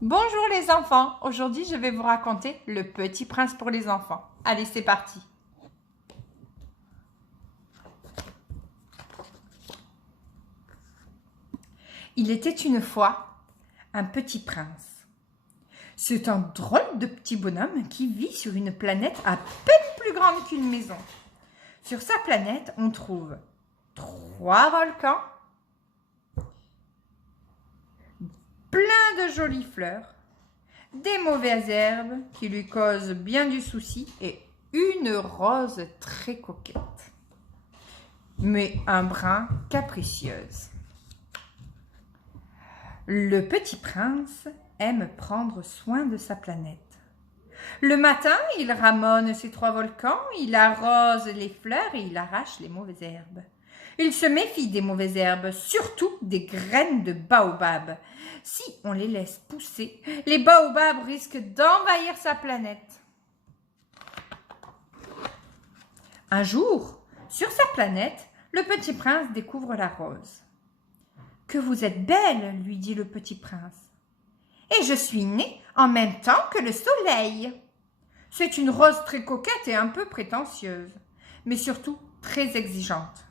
Bonjour les enfants, aujourd'hui je vais vous raconter Le Petit Prince pour les enfants. Allez, c'est parti. Il était une fois un petit prince. C'est un drôle de petit bonhomme qui vit sur une planète à peine plus grande qu'une maison. Sur sa planète, on trouve 3 volcans, plein de jolies fleurs, des mauvaises herbes qui lui causent bien du souci et une rose très coquette, mais un brin capricieuse. Le petit prince aime prendre soin de sa planète. Le matin, il ramone ses 3 volcans, il arrose les fleurs et il arrache les mauvaises herbes. Il se méfie des mauvaises herbes, surtout des graines de baobab. Si on les laisse pousser, les baobabs risquent d'envahir sa planète. Un jour, sur sa planète, le petit prince découvre la rose. « Que vous êtes belle, lui dit le petit prince. Et je suis né en même temps que le soleil. C'est une rose très coquette et un peu prétentieuse, mais surtout très exigeante.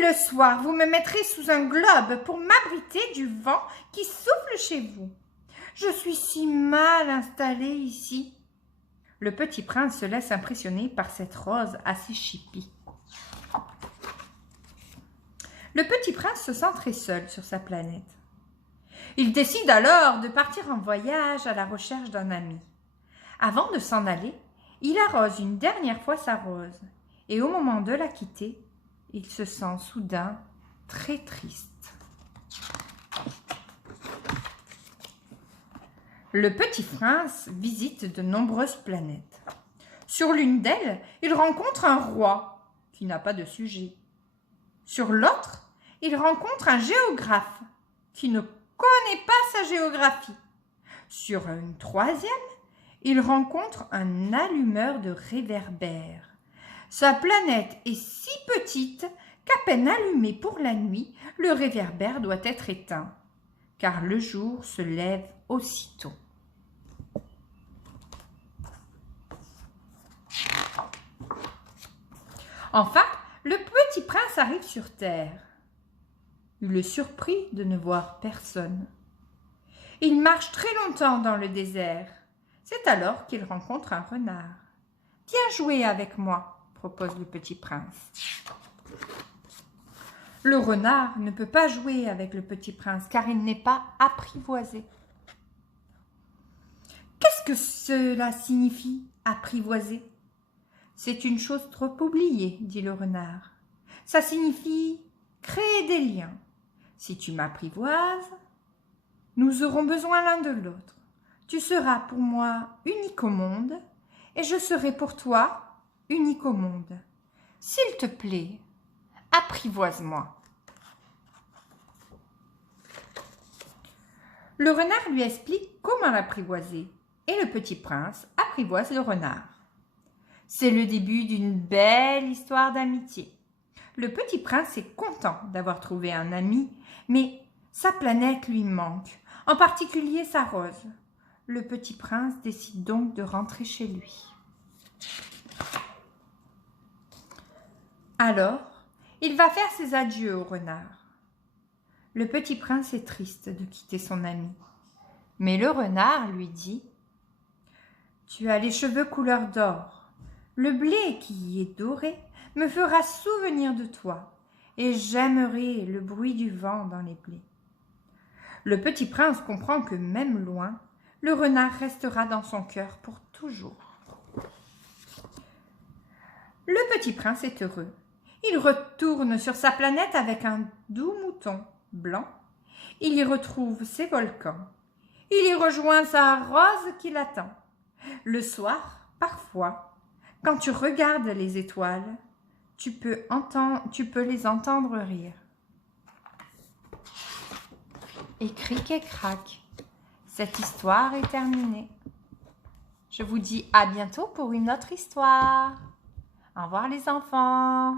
Le soir, vous me mettrez sous un globe pour m'abriter du vent qui souffle chez vous. Je suis si mal installé ici. » Le petit prince se laisse impressionner par cette rose assez chipie. Le petit prince se sent très seul sur sa planète. Il décide alors de partir en voyage à la recherche d'un ami. Avant de s'en aller, il arrose une dernière fois sa rose et au moment de la quitter, il se sent soudain très triste. Le petit prince visite de nombreuses planètes. Sur l'une d'elles, il rencontre un roi qui n'a pas de sujet. Sur l'autre, il rencontre un géographe qui ne connaît pas sa géographie. Sur une troisième, il rencontre un allumeur de réverbères. Sa planète est si petite qu'à peine allumé pour la nuit, le réverbère doit être éteint, car le jour se lève aussitôt. Enfin, le petit prince arrive sur terre. Il est surpris de ne voir personne. Il marche très longtemps dans le désert. C'est alors qu'il rencontre un renard. « Viens jouer avec moi », propose le petit prince. Le renard ne peut pas jouer avec le petit prince car il n'est pas apprivoisé. Qu'est-ce que cela signifie, apprivoiser ? C'est une chose trop oubliée, dit le renard. Ça signifie créer des liens. Si tu m'apprivoises, nous aurons besoin l'un de l'autre. Tu seras pour moi unique au monde et je serai pour toi unique au monde. S'il te plaît, apprivoise-moi. Le renard lui explique comment l'apprivoiser et le petit prince apprivoise le renard. C'est le début d'une belle histoire d'amitié. Le petit prince est content d'avoir trouvé un ami, mais sa planète lui manque, en particulier sa rose. Le petit prince décide donc de rentrer chez lui. Alors, il va faire ses adieux au renard. Le petit prince est triste de quitter son ami, mais le renard lui dit « Tu as les cheveux couleur d'or. Le blé qui y est doré me fera souvenir de toi, et j'aimerais le bruit du vent dans les blés. » Le petit prince comprend que même loin, le renard restera dans son cœur pour toujours. Le petit prince est heureux. Il retourne sur sa planète avec un doux mouton blanc. Il y retrouve ses volcans. Il y rejoint sa rose qui l'attend. Le soir, parfois, quand tu regardes les étoiles, tu peux les entendre rire. Et cric et crac, cette histoire est terminée. Je vous dis à bientôt pour une autre histoire. Au revoir les enfants.